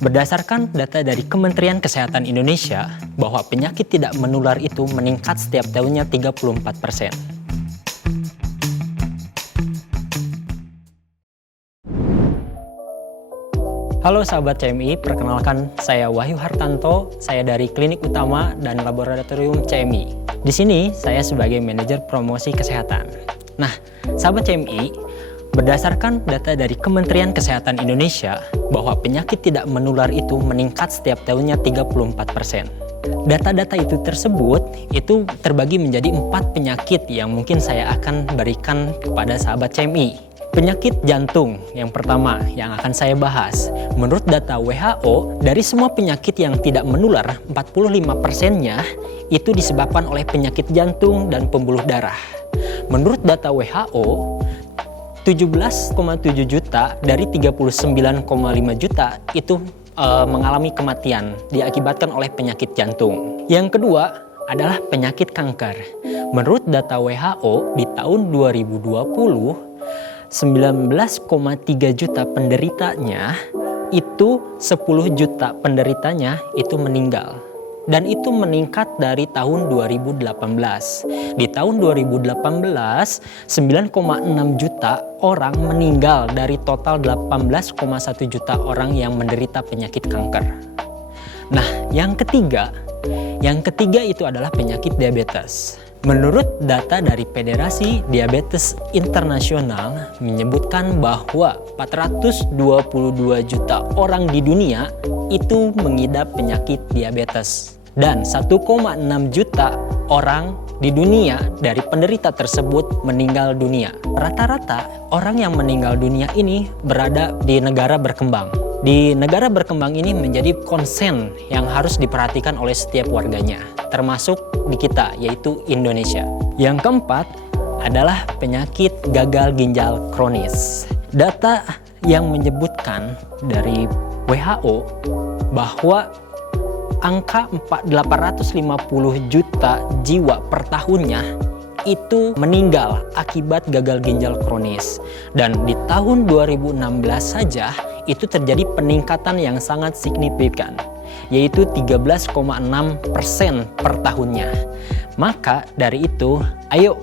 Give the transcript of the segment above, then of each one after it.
Berdasarkan data dari Kementerian Kesehatan Indonesia, bahwa penyakit tidak menular itu meningkat setiap tahunnya 34%. Halo sahabat CMI, perkenalkan saya Wahyu Hartanto, saya dari Klinik Utama dan Laboratorium CMI. Di sini saya sebagai manajer promosi kesehatan. Nah, sahabat CMI, berdasarkan data dari Kementerian Kesehatan Indonesia, bahwa penyakit tidak menular itu meningkat setiap tahunnya 34%. Data-data itu tersebut itu terbagi menjadi 4 penyakit yang mungkin saya akan berikan kepada sahabat CMI. Penyakit jantung yang pertama yang akan saya bahas. Menurut data WHO, dari semua penyakit yang tidak menular, 45%-nya itu disebabkan oleh penyakit jantung dan pembuluh darah. Menurut data WHO, 17,7 juta dari 39,5 juta itu mengalami kematian diakibatkan oleh penyakit jantung. Yang kedua adalah penyakit kanker. Menurut data WHO, di tahun 2020, 19,3 juta penderitanya, itu 10 juta penderitanya itu meninggal. Dan itu meningkat dari tahun 2018. Di tahun 2018, 9,6 juta orang meninggal dari total 18,1 juta orang yang menderita penyakit kanker. Nah, yang ketiga itu adalah penyakit diabetes. Menurut data dari Federasi Diabetes Internasional menyebutkan bahwa 422 juta orang di dunia itu mengidap penyakit diabetes. Dan 1,6 juta orang di dunia dari penderita tersebut meninggal dunia. Rata-rata orang yang meninggal dunia ini berada di negara berkembang. Di negara berkembang ini menjadi konsen yang harus diperhatikan oleh setiap warganya, termasuk di kita, yaitu Indonesia. Yang keempat adalah penyakit gagal ginjal kronis. Data yang menyebutkan dari WHO bahwa angka 850 juta jiwa per tahunnya itu meninggal akibat gagal ginjal kronis. Dan di tahun 2016 saja itu terjadi peningkatan yang sangat signifikan, yaitu 13,6% per tahunnya. Maka dari itu, ayo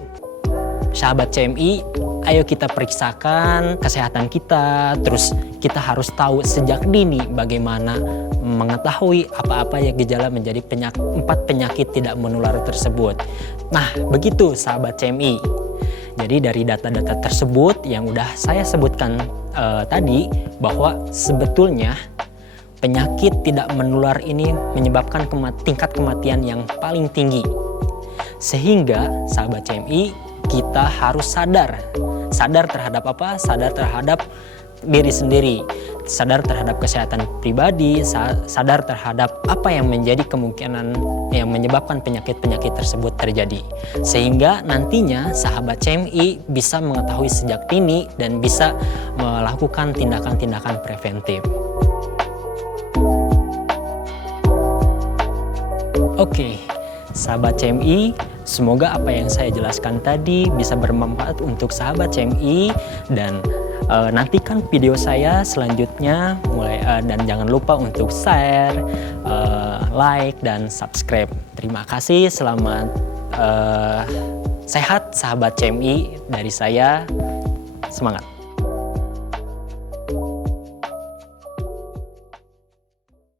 sahabat CMI, ayo kita periksakan kesehatan kita. Terus kita harus tahu sejak dini bagaimana mengetahui apa-apa yang gejala menjadi 4 penyakit tidak menular tersebut. Nah, begitu sahabat CMI. Jadi dari data-data tersebut yang udah saya sebutkan tadi, bahwa sebetulnya penyakit tidak menular ini menyebabkan tingkat kematian yang paling tinggi. Sehingga sahabat CMI, kita harus sadar terhadap apa? Sadar terhadap diri sendiri, sadar terhadap kesehatan pribadi, sadar terhadap apa yang menjadi kemungkinan yang menyebabkan penyakit-penyakit tersebut terjadi. Sehingga nantinya sahabat CMI bisa mengetahui sejak dini dan bisa melakukan tindakan-tindakan preventif. Oke, sahabat CMI, semoga apa yang saya jelaskan tadi bisa bermanfaat untuk sahabat CMI, dan nantikan video saya selanjutnya dan jangan lupa untuk share, like, dan subscribe. Terima kasih, selamat sehat sahabat CMI dari saya, semangat.